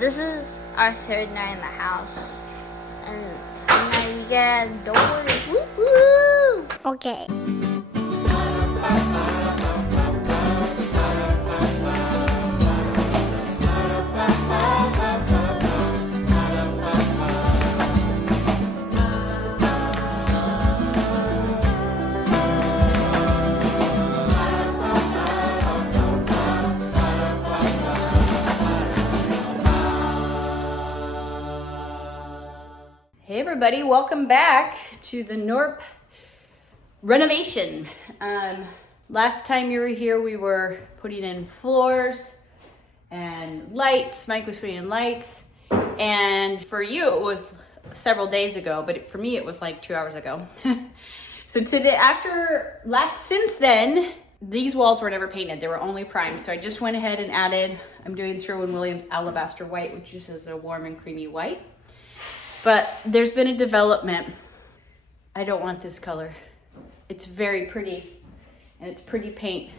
This is our third night in the house. And tonight we get doors. Woo woo! Okay. Hey everybody, welcome back to the Knorpp renovation. Last time you were here, we were putting in floors and lights. Mike was putting in lights. And for you, it was several days ago, but for me, it was like 2 hours ago. So today, since then, these walls were never painted. They were only primed. So I just went ahead and added, I'm doing Sherwin-Williams Alabaster White, which just is a warm and creamy white. But there's been a development. I don't want this color. It's very pretty and it's pretty paint,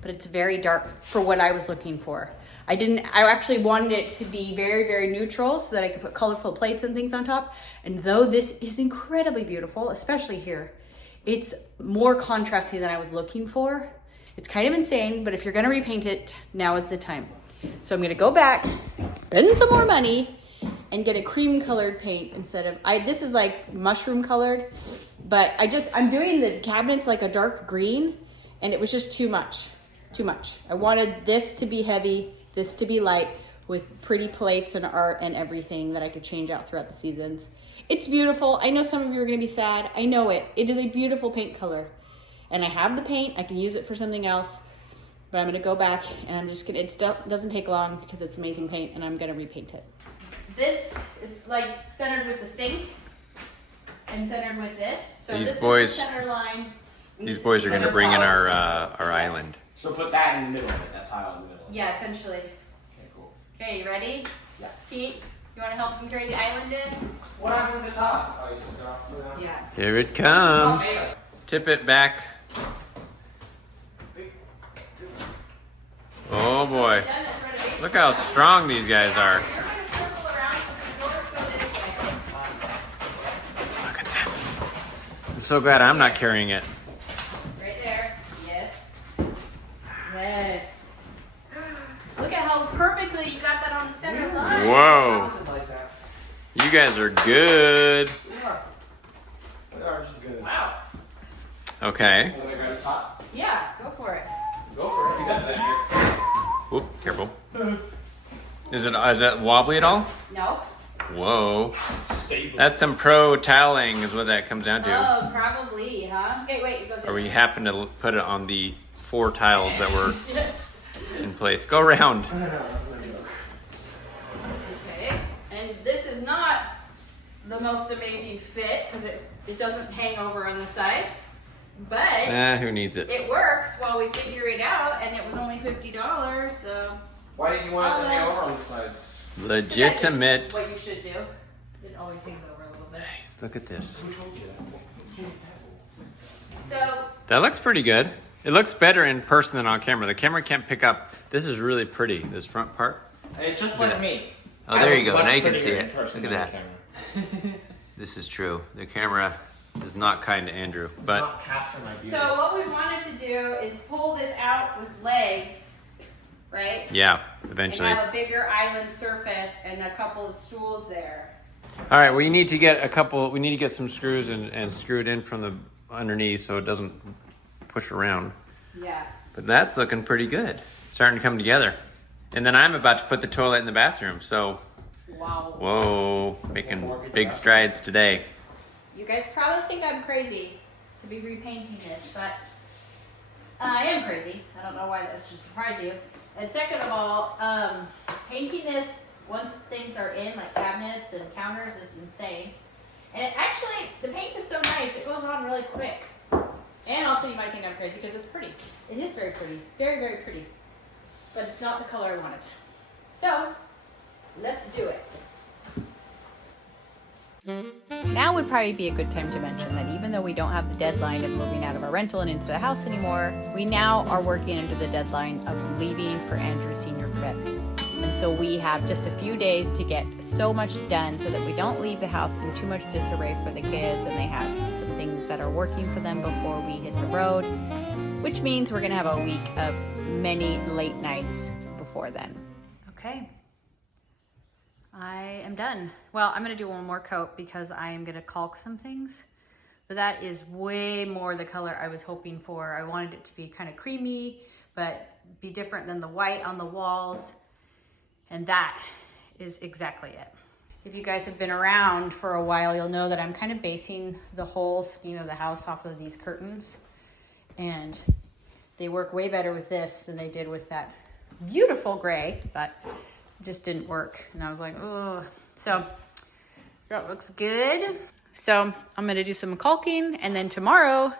but it's very dark for what I was looking for. I actually wanted it to be very, very neutral so that I could put colorful plates and things on top. And though this is incredibly beautiful, especially here, it's more contrasty than I was looking for. It's kind of insane, but if you're gonna repaint it, now is the time. So I'm gonna go back, spend some more money, and get a cream colored paint instead of, this is like mushroom colored, but I'm doing the cabinets like a dark green and it was just too much. I wanted this to be heavy, this to be light with pretty plates and art and everything that I could change out throughout the seasons. It's beautiful. I know some of you are gonna be sad. I know it. It is a beautiful paint color. And I have the paint, I can use it for something else, but I'm gonna go back and I'm just gonna, it still doesn't take long because it's amazing paint and I'm gonna repaint it. This, it's like centered with the sink and centered with this. So this is the center line. These boys are going to bring in our island. So put that in the middle of it, that tile in the middle. Yeah, essentially. Okay, cool. Okay, you ready? Yeah. Pete, you want to help him carry the island in? What happened with the top? Oh, you just got off the top? Yeah. Here it comes. Tip it back. Oh boy. Look how strong these guys are. Look at this. I'm so glad I'm not carrying it. Right there. Yes. Yes. Look at how perfectly you got that on the center line. Whoa. You guys are good. They are just good. Wow. Okay. Want to grab the top? Yeah, go for it. Go for it. He's up there. Whoop, careful. Is it wobbly at all? No. Whoa. Stable. That's some pro tiling is what that comes down to. Oh, probably, huh? Okay, wait, it goes Or we happen to put it on the 4 tiles that were Yes. in place. Go around. Okay, and this is not the most amazing fit because it doesn't hang over on the sides, but Who needs it? it works while we figure it out, and it was only $50, so. Why didn't you want it to hang over on the sides? Legitimate. That's what you should do. It always hangs over a little bit. Nice. Look at this. Who told you that? So, That looks pretty good. It looks better in person than on camera. The camera can't pick up. This is really pretty, this front part. Hey, just like me. Oh, there you go. Much Now you can prettier see in it. person Look at than that. on camera. This is true. The camera is not kind to Andrew, but Not capture my beauty. so what we wanted to do is pull this out with legs, right? yeah, And eventually. have a bigger island surface and a couple of stools there. All right, we need to get some screws and screw it in from the underneath so it doesn't push around. Yeah. But that's looking pretty good. Starting to come together. And then I'm about to put the toilet in the bathroom, so Wow. whoa, making big strides today. You guys probably think I'm crazy to be repainting this, but I am crazy. I don't know why that should surprise you. And second of all, painting this once things are in, like cabinets and counters, is insane. And the paint is so nice, it goes on really quick. And also you might think I'm crazy because it's pretty. It is very pretty, very, very pretty. But it's not the color I wanted. So, let's do it. Now would probably be a good time to mention that even though we don't have the deadline of moving out of our rental and into the house anymore, we now are working under the deadline of leaving for Andrew's senior vet And so we have just a few days to get so much done so that we don't leave the house in too much disarray for the kids, and they have some things that are working for them before we hit the road, which means we're gonna have a week of many late nights before then. Okay, I am done. Well, I'm gonna do one more coat because I am gonna caulk some things, but that is way more the color I was hoping for. I wanted it to be kind of creamy, but be different than the white on the walls. And that is exactly it. If you guys have been around for a while, you'll know that I'm kind of basing the whole scheme of the house off of these curtains. And they work way better with this than they did with that beautiful gray, but it just didn't work. And I was like, oh. So that looks good. So I'm gonna do some caulking, and then tomorrow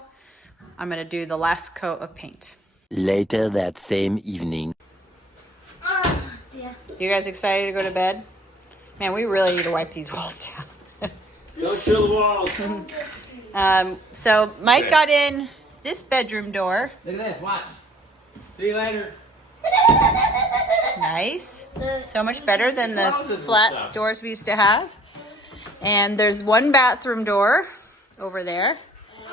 I'm gonna do the last coat of paint. Later that same evening. You guys excited to go to bed? Man, we really need to wipe these walls down. Don't chill the walls. So Mike got in this bedroom door. Look at this, watch. See you later. Nice. So much better than the flat doors we used to have. And there's one bathroom door over there.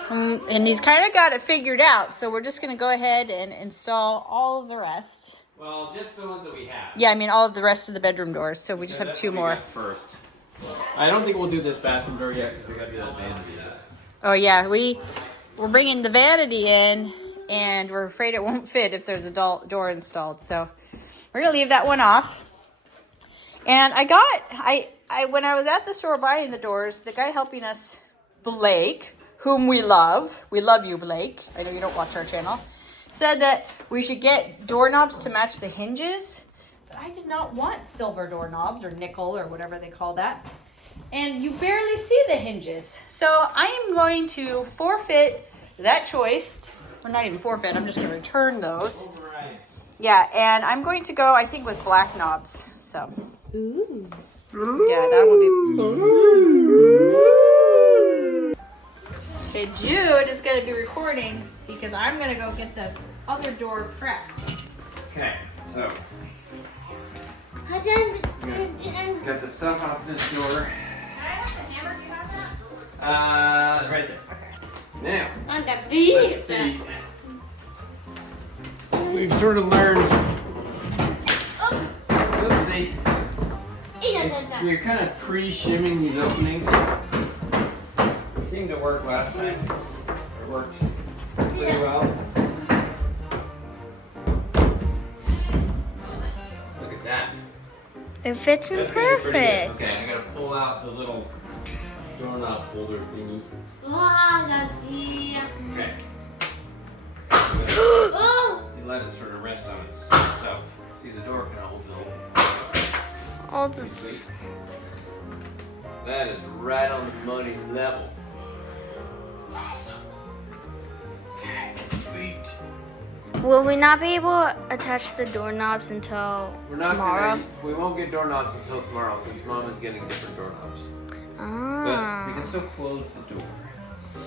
And he's kind of got it figured out. So we're just going to go ahead and install all of the rest. Well, just the ones that we have. Yeah, I mean all of the rest of the bedroom doors. So we just have two more. First. I don't think we'll do this bathroom door yet because we got to do that vanity. Oh yeah, we're bringing the vanity in, and we're afraid it won't fit if there's a door installed. So we're gonna leave that one off. And I when I was at the store buying the doors, the guy helping us, Blake, whom we love you, Blake. I know you don't watch our channel. Said that we should get doorknobs to match the hinges, but I did not want silver doorknobs or nickel or whatever they call that. And you barely see the hinges. So I am going to forfeit that choice. Well, not even forfeit, I'm just gonna return those. Right. Yeah, and I'm going to go, I think, with black knobs. So, ooh. Yeah, that would be. Okay, Jude is gonna be recording because I'm gonna go get the other door prepped. Okay, so I got the stuff off this door. Can I have the hammer? Do you have that? Right there. Okay. Now, want the let's bees. see. We've sort of learned. Oopsie. We're kind of pre-shimming these openings. It seemed to work last time. It worked pretty well. Look at that. It fits in That's gonna be pretty good. perfect. Okay, I gotta pull out the little doorknob holder thingy. Okay. Oh! You let it sort of rest on itself. See, the door kind of holds it open. Oh, that's... That is right on the money level. It's awesome. Okay, sweet. Will we not be able to attach the doorknobs until tomorrow? We won't get doorknobs until tomorrow since Mom is getting different doorknobs. But Ah. we can still close the door.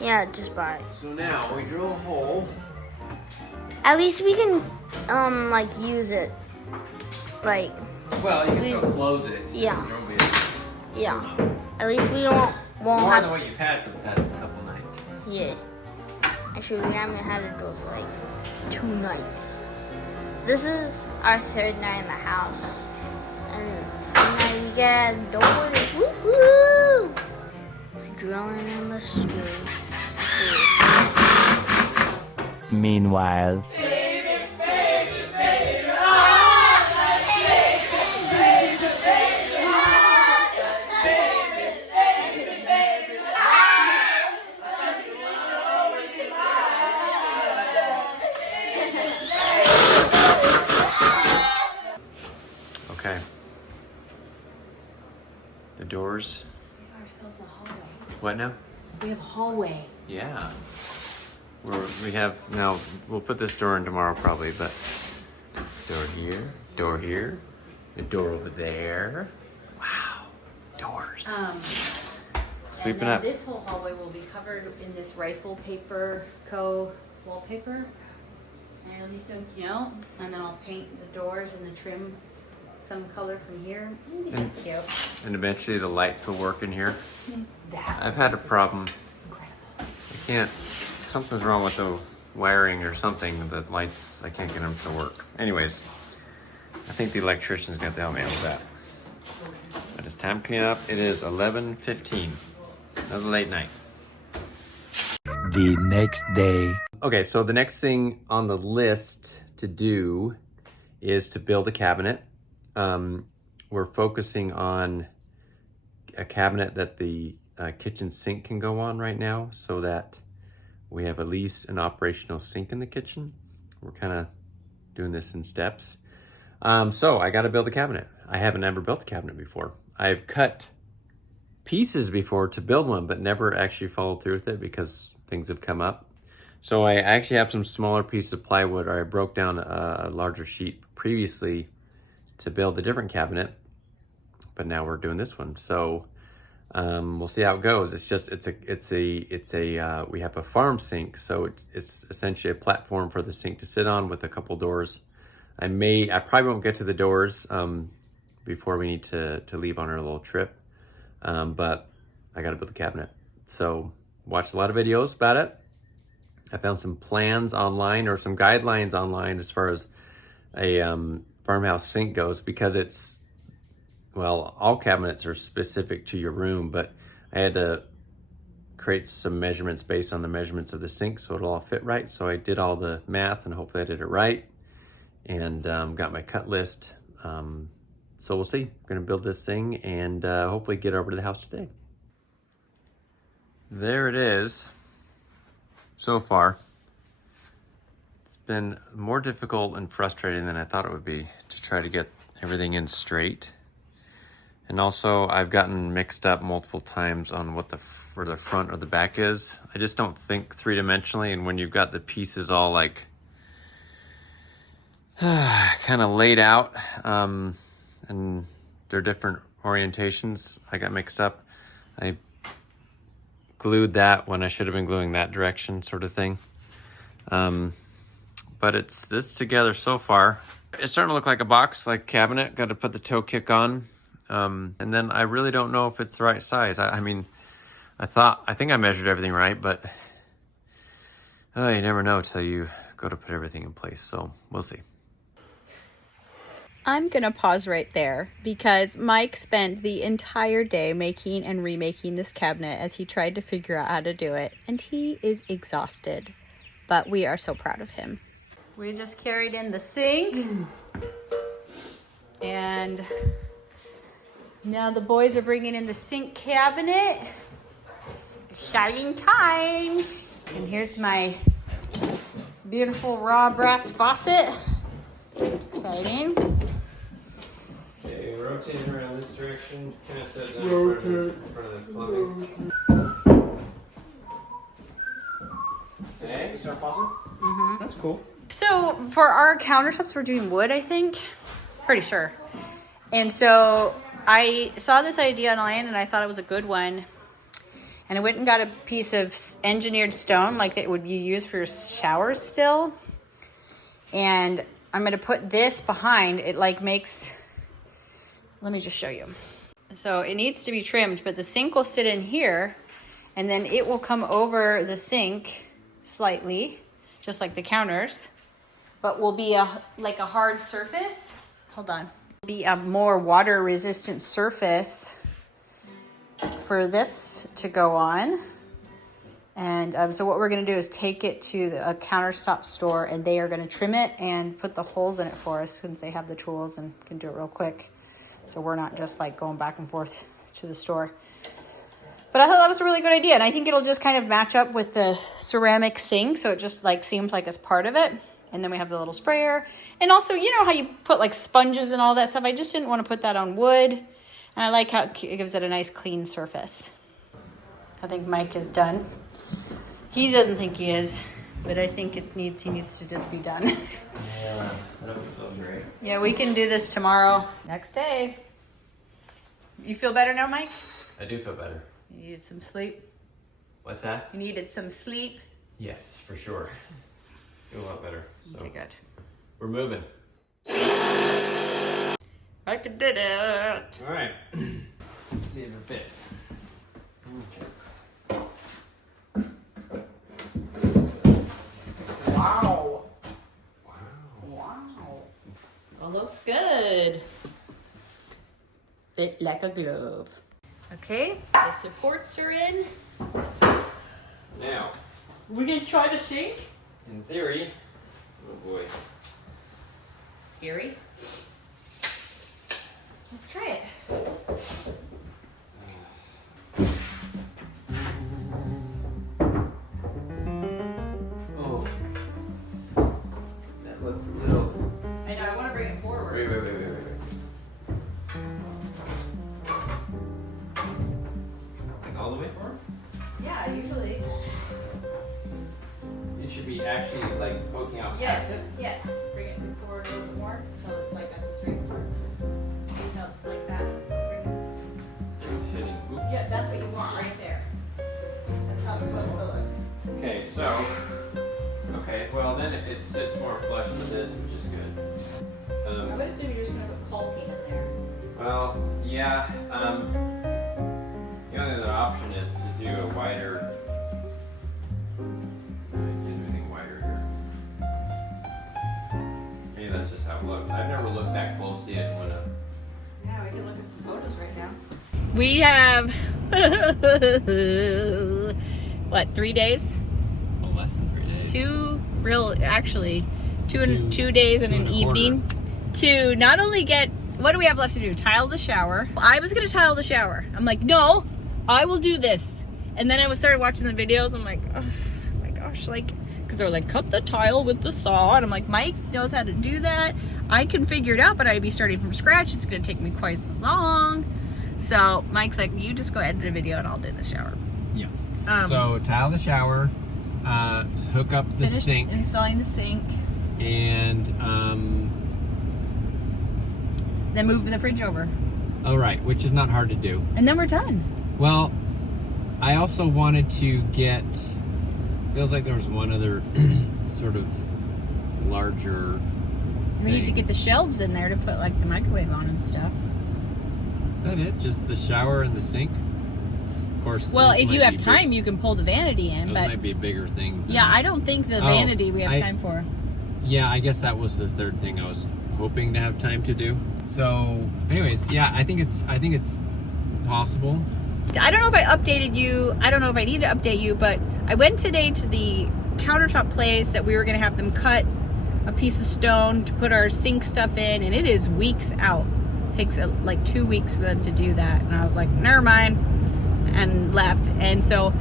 Yeah, just buy it. So now we drill a hole. At least we can, like, use it. Like, Well, you can still close it. It's just Yeah. that there won't be a- yeah. At least we won't More than have what you've had for the past couple nights. Yeah. Actually, we haven't had a door for like 2 nights. This is our 3rd night in the house. And tonight we get doors. Woo-hoo! Drilling in the street. Meanwhile. Okay. The doors. We have ourselves a hallway. What now? We have a hallway. Yeah. We have now. We'll put this door in tomorrow probably, but door here, a door over there. Wow, doors. Sweeping and up. This whole hallway will be covered in this Rifle Paper Co. wallpaper. And it'll be so cute. And then I'll paint the doors and the trim some color from here. Maybe some cute. And eventually the lights will work in here. I've had a problem. I can't, something's wrong with the wiring or something. The lights, I can't get them to work. Anyways, I think the electrician's got to help me out with that. But it's time to clean up. It is 11:15. Another late night. The next day. Okay, so the next thing on the list to do is to build a cabinet. We're focusing on a cabinet that the kitchen sink can go on right now, so that we have at least an operational sink in the kitchen. We're kind of doing this in steps. So I got to build a cabinet. I haven't ever built a cabinet before. I've cut pieces before to build one, but never actually followed through with it because things have come up. So I actually have some smaller pieces of plywood, or I broke down a larger sheet previously to build a different cabinet, but now we're doing this one. So we'll see how it goes. We have a farm sink, so it's essentially a platform for the sink to sit on with a couple doors. I probably won't get to the doors before we need to leave on our little trip, but I got to build a cabinet. So watched a lot of videos about it. I found some plans online, or some guidelines online, as far as a farmhouse sink goes, because all cabinets are specific to your room, but I had to create some measurements based on the measurements of the sink so it'll all fit right. So I did all the math, and hopefully I did it right, and got my cut list. So we'll see. I'm gonna build this thing and hopefully get over to the house today. There it is. So far, it's been more difficult and frustrating than I thought it would be to try to get everything in straight. And also, I've gotten mixed up multiple times on where the front or the back is. I just don't think three-dimensionally, and when you've got the pieces all like kind of laid out, and they're different orientations, I got mixed up. I glued that when I should have been gluing that direction, sort of thing. But it's this together so far. It's starting to look like a box, like cabinet. Got to put the toe kick on. And then I really don't know if it's the right size. I mean, I think I measured everything right, but you never know till you go to put everything in place. So we'll see. I'm gonna pause right there because Mike spent the entire day making and remaking this cabinet as he tried to figure out how to do it, and he is exhausted, but we are so proud of him. We just carried in the sink, and now the boys are bringing in the sink cabinet. Exciting times. And here's my beautiful raw brass faucet. Exciting. Okay, rotate around this direction. Kind of set that in front of this plumbing. Okay, is our faucet? Mm-hmm. That's cool. So for our countertops, we're doing wood, I think. Pretty sure. And so I saw this idea online and I thought it was a good one. And I went and got a piece of engineered stone, like that would be used for showers still. And I'm going to put this behind. It like makes, let me just show you. So it needs to be trimmed, but the sink will sit in here and then it will come over the sink slightly, just like the counters, but will be like a hard surface. Hold on. Be a more water resistant surface for this to go on. And so what we're going to do is take it to a countertop store, and they are going to trim it and put the holes in it for us since they have the tools and can do it real quick. So we're not just like going back and forth to the store. But I thought that was a really good idea, and I think it'll just kind of match up with the ceramic sink, so it just like seems like it's part of it. And then we have the little sprayer. And also, you know how you put like sponges and all that stuff? I just didn't want to put that on wood. And I like how it gives it a nice clean surface. I think Mike is done. He doesn't think he is, but I think he needs to just be done. Yeah, that would feel great. Yeah, we can do this tomorrow. Next day. You feel better now, Mike? I do feel better. You needed some sleep? What's that? You needed some sleep? Yes, for sure. Feel a lot better. So Okay, good. we're moving. All I did it. All right. Let's see if it fits. Okay. Wow. Wow. Well, looks good. Fit like a glove. Okay, the supports are in. Now, We're gonna try the sink. in theory, oh boy. Scary. Let's try it. Oh, that looks a little. I know, I want to bring it forward. Wait. Like all the way forward? Yeah, usually. It should be actually like poking out past Yes, it. yes. Bring it forward a little bit more until it's like at the straight part. Until it's like that. It's hitting. Oops. Yeah, that's what you want right there. That's how it's supposed to look. Okay, so. Okay, well then it sits more flush with this, which is good. I would assume you're just gonna put caulking in there. Well, yeah. The only other option is to do a wider. I can't do anything wider here. Maybe that's just how it looks. I've never looked that closely at one of. Yeah, we can look at some photos right now. We have what, 3 days? Well, less than 3 days. Two days and an evening to not only get, what do we have left to do? Tile the shower. I was gonna tile the shower. I'm like, no, I will do this. And then I started watching the videos. I'm like, oh my gosh, like, because they're like, cut the tile with the saw. And I'm like, Mike knows how to do that. I can figure it out, but I'd be starting from scratch. It's gonna take me quite as long. So Mike's like, you just go edit a video and I'll do the shower. Yeah. So tile the shower, hook up the Finish sink, installing the sink, and then move the fridge over. oh right, which is not hard to do. And then we're done. Well, I also wanted to get. Feels like there was one other sort of larger. We need to thing. get the shelves in there to put like the microwave on and stuff. Is that it? Just the shower and the sink? Of course. Well, those if might you have be time, you can pull the vanity in, Those but might be bigger things. yeah, I don't think the vanity we have time for. Yeah, I guess that was the third thing I was hoping to have time to do. So, anyways, yeah, I think it's possible. I don't know if I updated you. I don't know if I need to update you, but I went today to the countertop place that we were going to have them cut a piece of stone to put our sink stuff in, and it is weeks out. It takes like 2 weeks for them to do that. And I was like, never mind, and left. And so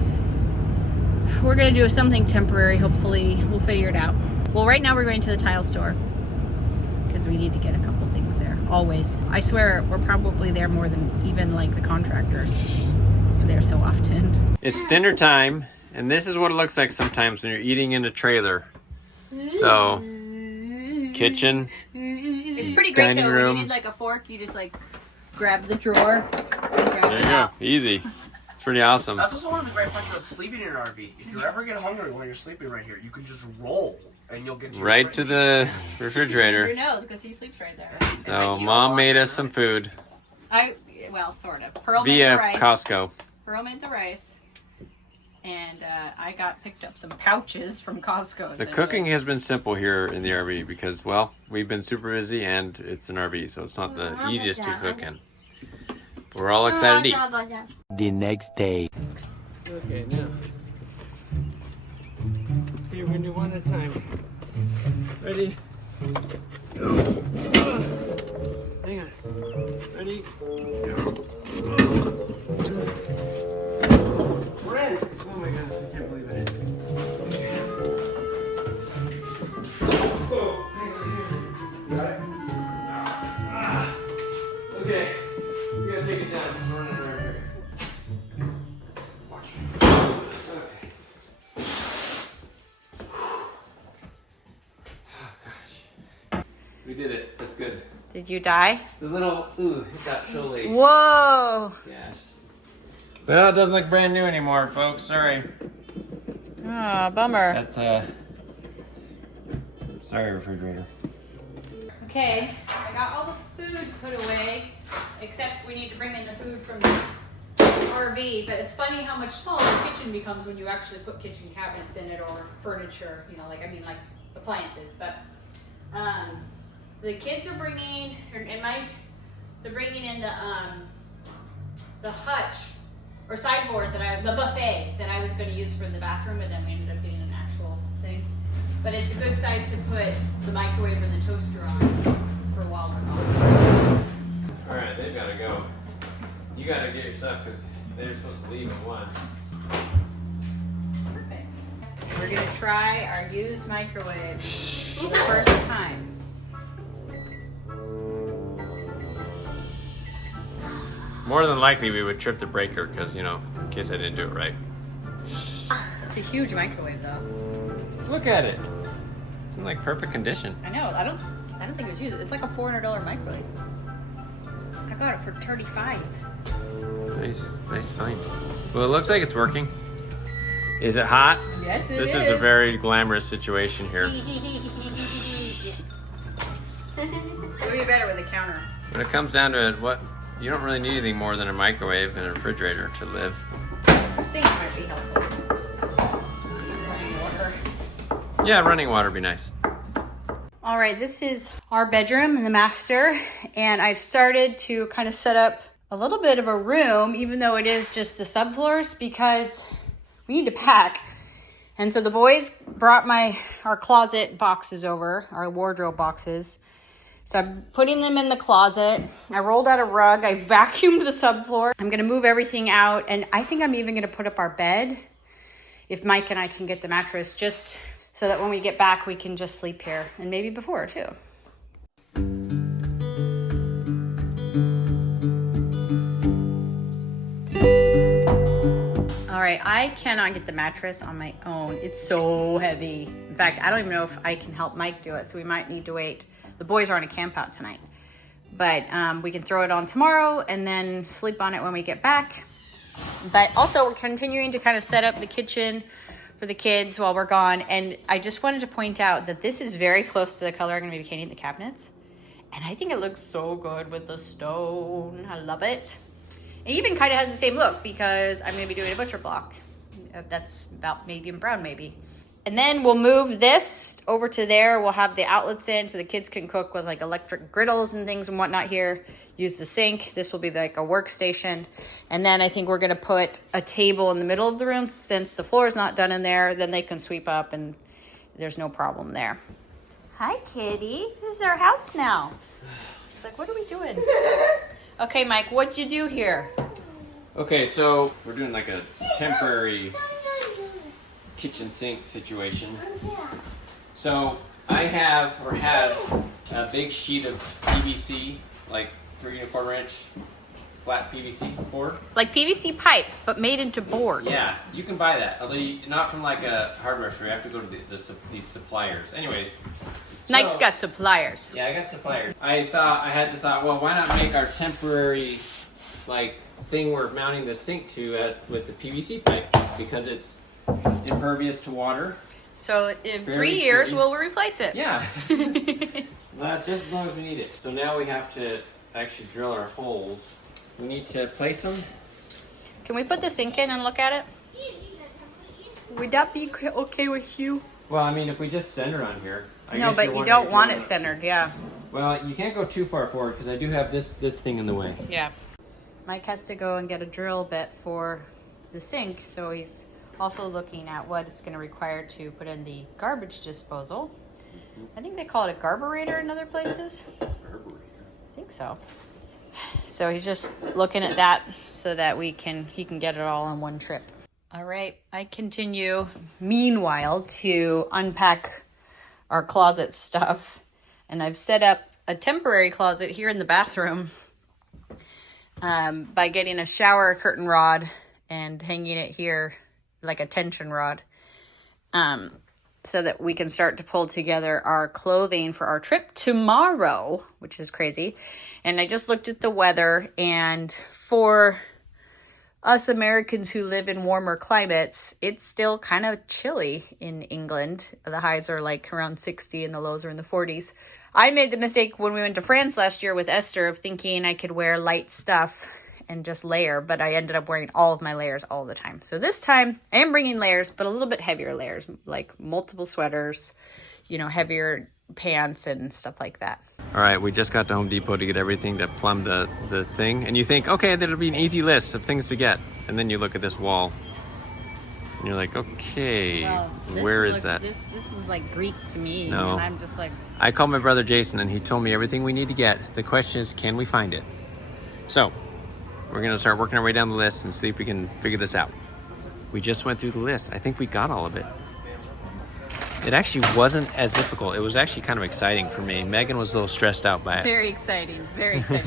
we're going to do something temporary. Hopefully we'll figure it out. Well, right now we're going to the tile store because we need to get a couple things there. Always. I swear we're probably there more than even like the contractors. We're there so often. It's dinner time, and this is what it looks like sometimes when you're eating in a trailer. So, kitchen. It's pretty great Dining though. room. When you need like a fork, you just like grab the drawer. And grab There it you go. out. Easy. It's pretty awesome. That's also one of the great parts about sleeping in an RV. If you ever get hungry while you're sleeping right here, you can just roll and you'll get to your Right to fridge. the Who refrigerator. knows? Because he sleeps right there. And So, then you Mom unlock made your us some food Well, sort of. Pearl made via the rice. Costco. Pearl made the rice. And I picked up some pouches from Costco. The cooking has been simple here in the RV because, well, we've been super busy and it's an RV, so it's not the easiest to cook in. But we're all excited to eat. The next day. Okay, now. Okay, we're gonna do one at a time. Ready? Go. Hang on. Ready? We're in! Oh my gosh, I can't believe it. Whoa, hang on here. Got it? Okay. We gotta take it down. It's running around here. We did it. That's good. Did you die? The little it got totally Whoa! gashed. Well, it doesn't look brand new anymore, folks. Sorry. Ah, bummer. That's sorry, refrigerator. Okay, I got all the food put away, except we need to bring in the food from the RV, but it's funny how much smaller the kitchen becomes when you actually put kitchen cabinets in it or furniture, you know, like appliances. But the kids are bringing, and Mike, they're bringing in the hutch or sideboard the buffet that I was going to use for the bathroom, and then we ended up doing an actual thing. But it's a good size to put the microwave and the toaster on for while we're gone. All right, they've got to go. You got to get your stuff because they're supposed to leave at 1. Perfect. We're going to try our used microwave for the first time. More than likely, we would trip the breaker because, you know, in case I didn't do it right. It's a huge microwave, though. Look at it. It's in like perfect condition. I know. I don't think it was used. It's like a $400 microwave. I got it for $35. Nice find. Well, it looks like it's working. Is it hot? Yes, it This is a very glamorous situation here. It would be better with a counter. When it comes down to it, you don't really need anything more than a microwave and a refrigerator to live. A sink might be helpful. Running water. Yeah, running water would be nice. All right, this is our bedroom in the master, and I've started to kind of set up a little bit of a room, even though it is just the subfloors, because we need to pack. And so the boys brought our closet boxes over, our wardrobe boxes. So I'm putting them in the closet. I rolled out a rug. I vacuumed the subfloor. I'm gonna move everything out, and I think I'm even gonna put up our bed if Mike and I can get the mattress, just so that when we get back, we can just sleep here, and maybe before too. All right, I cannot get the mattress on my own. It's so heavy. In fact, I don't even know if I can help Mike do it, so we might need to wait. The boys are on a camp out tonight, but we can throw it on tomorrow and then sleep on it when we get back. But also, we're continuing to kind of set up the kitchen for the kids while we're gone. And I just wanted to point out that this is very close to the color I'm going to be painting the cabinets. And I think it looks so good with the stone. I love it. It even kind of has the same look because I'm going to be doing a butcher block. That's about medium brown maybe. And then we'll move this over to there. We'll have the outlets in so the kids can cook with like electric griddles and things and whatnot here. Use the sink. This will be like a workstation. And then I think we're going to put a table in the middle of the room since the floor is not done in there. Then they can sweep up and there's no problem there. Hi, kitty. This is our house now. It's like, what are we doing? Okay, Mike, what'd you do here? Okay, so we're doing like a temporary kitchen sink situation. So I had a big sheet of PVC, like 3 1/4 inch flat PVC board. Like PVC pipe, but made into boards. Yeah, you can buy that. Although not from like a hardware store. You have to go to these suppliers. Anyways. Nike's got suppliers. Yeah, I got suppliers. I had the thought, well, why not make our temporary like thing we're mounting the sink to with the PVC pipe, because it's impervious to water. So in Very 3 years, sturdy. we'll replace it. Yeah. Well, that's just as long as we need it. So now we have to actually drill our holes. We need to place them. Can we put the sink in and look at it? Would that be okay with you? Well, I mean, if we just center on here. No, but you don't want it centered, yeah. Well, you can't go too far forward because I do have this thing in the way. Yeah. Mike has to go and get a drill bit for the sink, so he's also looking at what it's going to require to put in the garbage disposal. I think they call it a garburator in other places. I think so. So he's just looking at that so that he can get it all on one trip. All right, I continue meanwhile to unpack our closet stuff, and I've set up a temporary closet here in the bathroom by getting a shower curtain rod and hanging it here like a tension rod, so that we can start to pull together our clothing for our trip tomorrow, which is crazy. And I just looked at the weather, and for us Americans who live in warmer climates, it's still kind of chilly in England. The highs are like around 60 and the lows are in the 40s. I made the mistake when we went to France last year with Esther of thinking I could wear light stuff and just layer, but I ended up wearing all of my layers all the time. So this time I am bringing layers, but a little bit heavier layers, like multiple sweaters, you know, heavier pants and stuff like that. All right, we just got to Home Depot to get everything to plumb the thing. And you think, okay, that'll be an easy list of things to get. And then you look at this wall. And you're like, okay, where is that? This is like Greek to me. No. And I'm just like... I called my brother Jason and he told me everything we need to get. The question is, can we find it? So, we're gonna start working our way down the list and see if we can figure this out. We just went through the list. I think we got all of it. It actually wasn't as difficult. It was actually kind of exciting for me. Megan was a little stressed out by it. Very exciting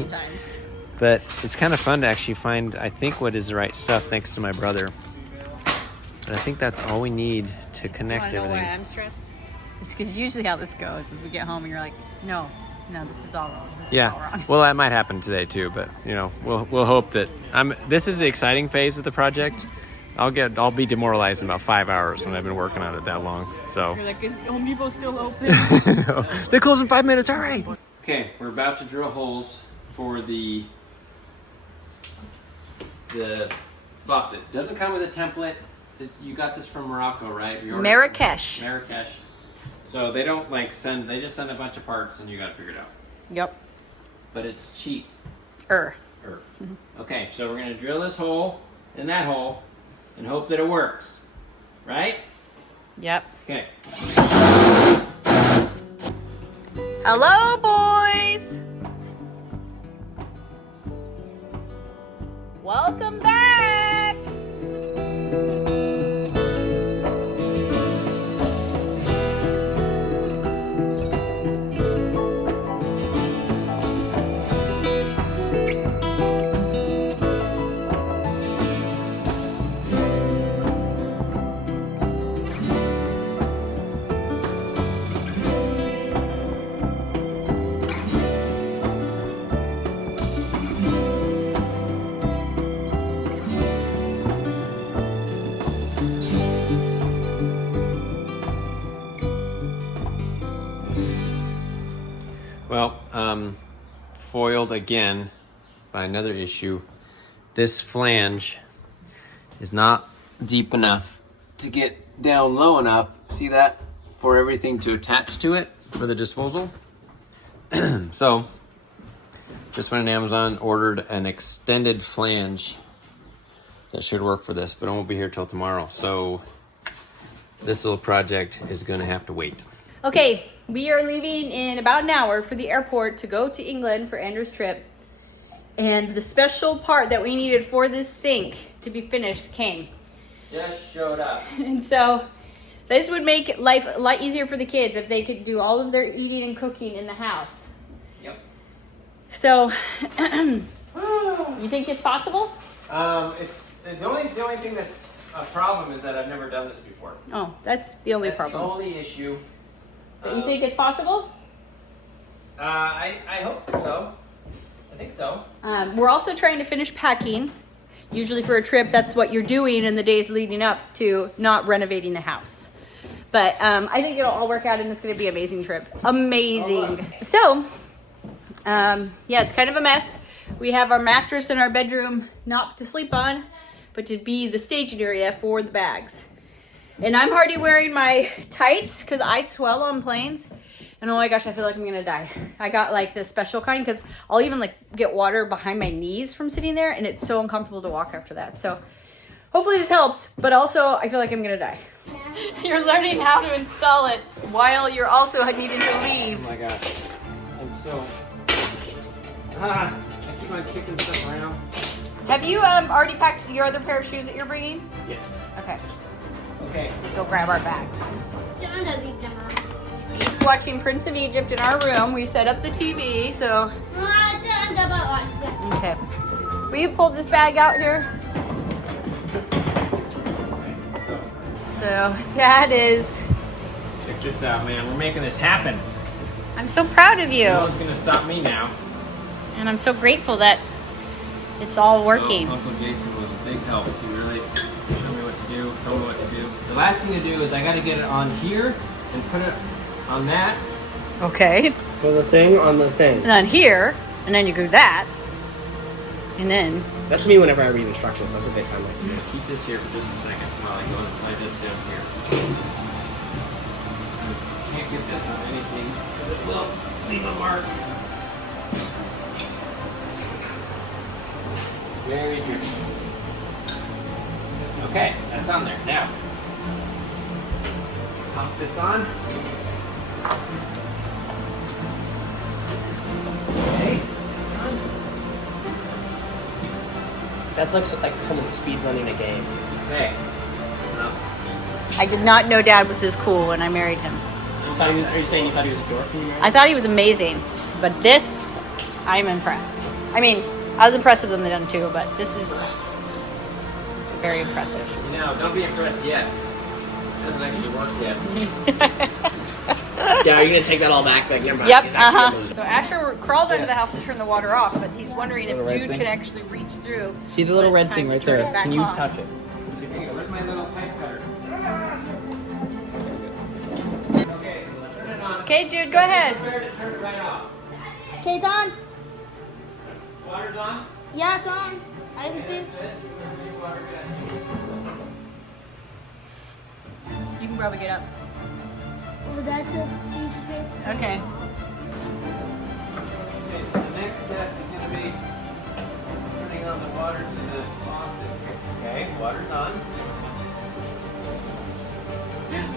times. But it's kind of fun to actually find, I think, what is the right stuff thanks to my brother. But I think that's all we need to connect Do you wanna know everything. why I'm stressed? It's because usually how this goes is we get home and you're like, no, this is all wrong. This is all wrong. Well, that might happen today too, but you know, we'll hope that this is the exciting phase of the project. I'll be demoralized in about 5 hours when I've been working on it that long. So You're like, is Home Depot still open? no, they close in 5 minutes. All right. Okay, we're about to drill holes for the faucet. Doesn't come with a template. You got this from Morocco, right? Marrakesh. Marrakesh. So they don't they just send a bunch of parts and you got to figure it out. Yep. But it's cheap. Okay, so we're gonna drill this hole in that hole and hope that it works, right? Yep. Okay. Hello, boys. Welcome back. Well, foiled again by another issue. This flange is not deep enough to get down low enough, see that, for everything to attach to it for the disposal. So, just went on Amazon, ordered an extended flange that should work for this, but it won't be here till tomorrow. So, this little project is gonna have to wait. Okay, we are leaving in about an hour for the airport to go to England for Andrew's trip. And the special part that we needed for this sink to be finished came. Just showed up. And so this would make life a lot easier for the kids if they could do all of their eating and cooking in the house. Yep. So, you think it's possible? It's the only thing that's a problem is that I've never done this before. Oh, that's the only problem. The only issue. But you think it's possible? I hope so. I think so. We're also trying to finish packing. Usually for a trip, that's what you're doing in the days leading up to not renovating the house. But I think it'll all work out and it's going to be an amazing trip. Amazing. So, yeah, it's kind of a mess. We have our mattress in our bedroom not to sleep on, but to be the staging area for the bags. And I'm already wearing my tights because I swell on planes. And oh my gosh, I feel like I'm gonna die. I got like this special kind because I'll even like get water behind my knees from sitting there, and it's so uncomfortable to walk after that. So hopefully this helps, but also I feel like I'm gonna die. You're learning how to install it while you're also needing to leave. Oh my gosh. I'm so... I keep on kicking stuff around. Have you already packed your other pair of shoes that you're bringing? Yes. Okay, Okay. let's go grab our bags. He's watching Prince of Egypt in our room. We set up the TV, so... Okay. Will you pull this bag out here? So, Dad is... Check this out, man. We're making this happen. I'm so proud of you. No one's gonna stop me now. And I'm so grateful that it's all working. Oh, Uncle Jason was a big help. He really showed me what to do, told me what to do. The last thing to do is I gotta get it on here and put it on that. Okay. Well, the thing on the thing. And then here, and then you do that. And then... That's me whenever I read instructions. That's what they sound like to me. Keep this here for just a second while I go and apply this down here. Can't get this on anything because it will leave a mark. Very good. Okay, that's on there. Now, pop this on. Okay, that's on. That's like someone speed running a game. Okay. Now, I did not know Dad was this cool when I married him. Are you saying you thought he was a dork when you married him? I thought he was amazing, but this, I'm impressed. I mean, I was impressed with him then too, but this is very impressive. no, don't be impressed yet. It doesn't actually work yet. Yeah, are you gonna take that all back? Like, never mind. Yep, He's actually a loser. So Asher crawled under the house to turn the water off, but he's wondering if Jude could actually reach through. See the little when it's red thing time right to turn there? it back Can you on. touch it? Where's my little pipe cutter? Okay, turn it on. Okay, Jude, go ahead. Prepare to turn it right off. Okay, it's on. Water's on? Yeah, it's on. I can see. You can probably get up. Well, that's it. Okay. Okay, so the next step is going to be turning on the water to the faucet. Okay, water's on.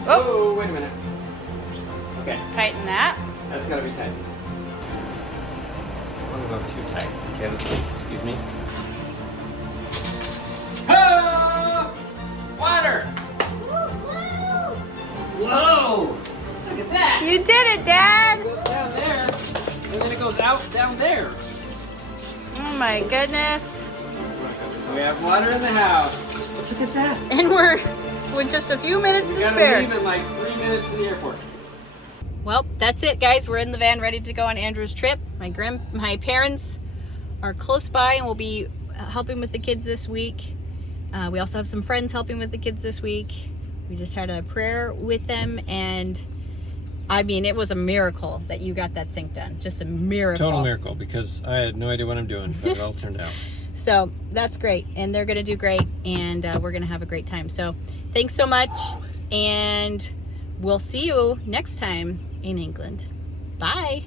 Oh, wait a minute. Okay, Tighten that. that's got to be tight. I'm going to go too tight. Okay, let's see. Excuse me. Oh! Water! Whoa! Look at that! You did it, Dad! It goes down there, and then it goes out down there. Oh my goodness. We have water in the house. Look at that. And we're with just a few minutes We to gotta spare. leave in like 3 minutes to the airport. Well, that's it, guys. We're in the van ready to go on Andrew's trip. My parents are close by and will be helping with the kids this week. We also have some friends helping with the kids this week. We just had a prayer with them, and I mean, it was a miracle that you got that sink done. Just a miracle. Total miracle, because I had no idea what I'm doing, but it all turned out. So that's great, and they're gonna do great, and we're gonna have a great time. So thanks so much, and we'll see you next time in England. Bye.